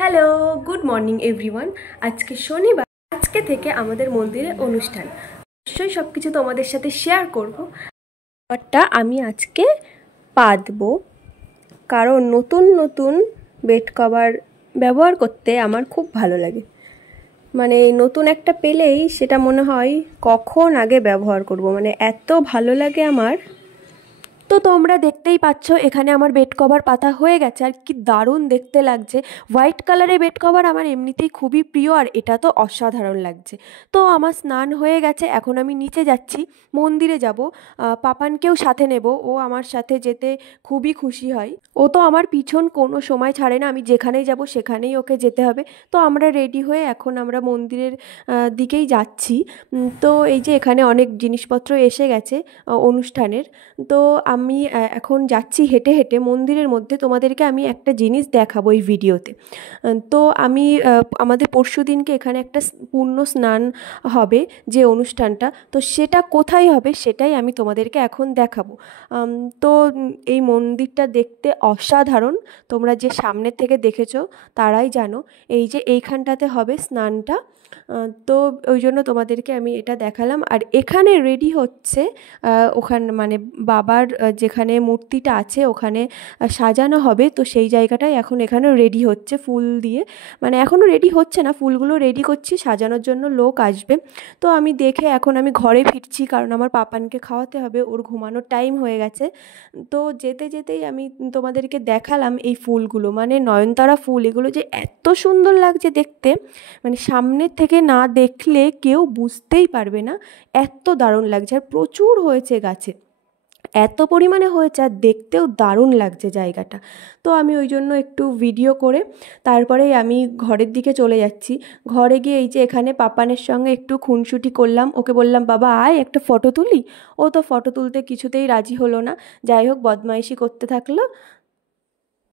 Hello, good morning everyone. আজকে শনিবার, আজকে থেকে আমাদের মন্দিরে অনুষ্ঠান। অবশ্যই সব কিছু তোমাদের সাথে শেয়ার করব। বাটটা আমি আজকে পাতবো, কারণ নতুন নতুন বেড কভার ব্যবহার করতে আমার খুব ভালো লাগে। মানে নতুন একটা পেলেই সেটা মনে হয় কখন আগে ব্যবহার করব, মানে এত ভালো লাগে আমার। তো তোমরা দেখতেই পাচ্ছ এখানে আমার বেড কভার পাতা হয়ে গেছে, আর কি দারুণ দেখতে লাগছে। হোয়াইট কালারের বেড কভার আমার এমনিতেই খুবই প্রিয়, আর এটা তো অসাধারণ লাগছে। তো আমার স্নান হয়ে গেছে, এখন আমি নিচে যাচ্ছি, মন্দিরে যাব। পাপানকেও সাথে নেব, ও আমার সাথে যেতে খুবই খুশি হয়। ও তো আমার পিছন কোনো সময় ছাড়ে না, আমি যেখানেই যাব সেখানেই ওকে যেতে হবে। তো আমরা রেডি হয়ে এখন আমরা মন্দিরের দিকেই যাচ্ছি। তো এই যে এখানে অনেক জিনিসপত্র এসে গেছে অনুষ্ঠানের। তো আমি এখন যাচ্ছি হেঁটে হেঁটে মন্দিরের মধ্যে। তোমাদেরকে আমি একটা জিনিস দেখাবো এই ভিডিওতে। তো আমি আমাদের পরশুদিনকে এখানে একটা পূর্ণ স্নান হবে, যে অনুষ্ঠানটা, তো সেটা কোথায় হবে সেটাই আমি তোমাদেরকে এখন দেখাবো। তো এই মন্দিরটা দেখতে অসাধারণ। তোমরা যে সামনের থেকে দেখেছো তারাই জানো। এই যে এইখানটাতে হবে স্নানটা। তো ওই জন্য তোমাদেরকে আমি এটা দেখালাম। আর এখানে রেডি হচ্ছে, ওখানে মানে বাবার যেখানে মূর্তিটা আছে ওখানে সাজানো হবে। তো সেই জায়গাটাই এখন এখানে রেডি হচ্ছে ফুল দিয়ে। মানে এখনও রেডি হচ্ছে না, ফুলগুলো রেডি করছি, সাজানোর জন্য লোক আসবে। তো আমি দেখে এখন আমি ঘরে ফিরছি, কারণ আমার পাপানকে খাওয়াতে হবে, ওর ঘুমানোর টাইম হয়ে গেছে। তো যেতে যেতেই আমি তোমাদেরকে দেখালাম এই ফুলগুলো, মানে নয়নতারা ফুল, এগুলো যে এত সুন্দর লাগছে দেখতে, মানে সামনের থেকে না দেখলে কেউ বুঝতেই পারবে না, এত দারুণ লাগছে। আর প্রচুর হয়েছে গাছে, এত পরিমাণে হয়েছে, আর দেখতেও দারুণ লাগছে জায়গাটা। তো আমি ওই জন্য একটু ভিডিও করে তারপরেই আমি ঘরের দিকে চলে যাচ্ছি। ঘরে গিয়ে এই যে এখানে পাপানের সঙ্গে একটু খুনসুটি করলাম, ওকে বললাম বাবা আয় একটা ফটো তুলি। ও তো ফটো তুলতে কিছুতেই রাজি হলো না, যাই হোক বদমাইশি করতে থাকলো।